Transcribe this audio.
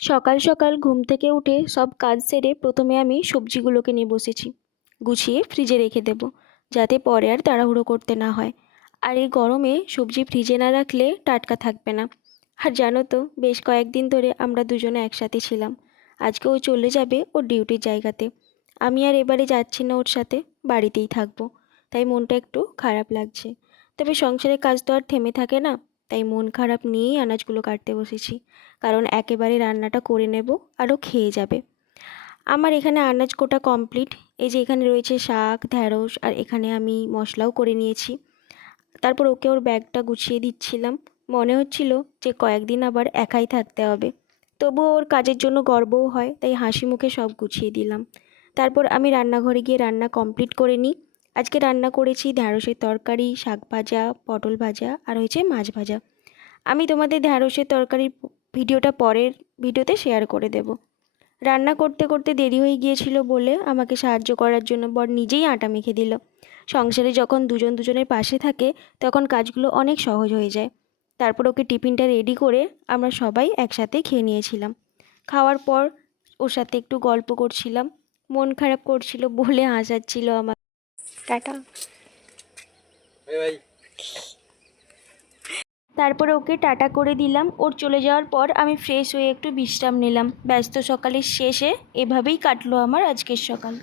সকাল সকাল ঘুম থেকে উঠে সব কাজ সেরে প্রথমে আমি সবজিগুলোকে নিয়ে বসেছি, গুছিয়ে ফ্রিজে রেখে দেবো, যাতে পরে আর তাড়াহুড়ো করতে না হয়। আর এই গরমে সবজি ফ্রিজে না রাখলে টাটকা থাকবে না। আর জানো তো, বেশ কয়েকদিন ধরে আমরা দুজনে একসাথে ছিলাম। আজকে ও চলে যাবে ওর ডিউটির জায়গাতে। আমি আর এবারে যাচ্ছি না ওর সাথে, বাড়িতেই থাকবো। তাই মনটা একটু খারাপ লাগছে। তবে সংসারের কাজ তো আর থেমে থাকে না, তাই মন খারাপ নিয়েই আনাজগুলো কাটতে বসেছি। কারণ একেবারে রান্নাটা করে নেব, আরও খেয়ে যাবে। আমার এখানে আনাজ কোটা কমপ্লিট। এই যে এখানে রয়েছে শাক, ঢ্যাঁড়স, আর এখানে আমি মশলাও করে নিয়েছি। তারপর ওকে ওর ব্যাগটা গুছিয়ে দিচ্ছিলাম। মনে হচ্ছিল যে কয়েকদিন আবার একাই থাকতে হবে। তবুও ওর কাজের জন্য গর্বও হয়, তাই হাসি মুখে সব গুছিয়ে দিলাম। তারপর আমি রান্নাঘরে গিয়ে রান্না কমপ্লিট করে নিই। আজকে রান্না করেছি ঢ্যাঁড়সের তরকারি, শাক ভাজা, পটল ভাজা, আর হয়েছে মাছ ভাজা। আমি তোমাদের ঢ্যাঁড়সের তরকারির ভিডিওটা পরের ভিডিওতে শেয়ার করে দেব। রান্না করতে করতে দেরি হয়ে গিয়েছিল বলে আমাকে সাহায্য করার জন্য বর নিজেই আটা মেখে দিল। সংসারে যখন দুজন দুজনের পাশে থাকে, তখন কাজগুলো অনেক সহজ হয়ে যায়। তারপর ওকে টিফিনটা রেডি করে আমরা সবাই একসাথে খেয়ে নিয়েছিলাম। খাওয়ার পর ওর সাথে একটু গল্প করছিলাম। মন খারাপ করছিল বলে হাসাচ্ছিল আমার। টাটা। তারপরে ওকে টাটা করে দিলাম। ওর চলে যাওয়ার পর আমি ফ্রেশ হয়ে একটু বিশ্রাম নিলাম। ব্যস্ত সকালের শেষে এভাবেই কাটলো আমার আজকের সকাল।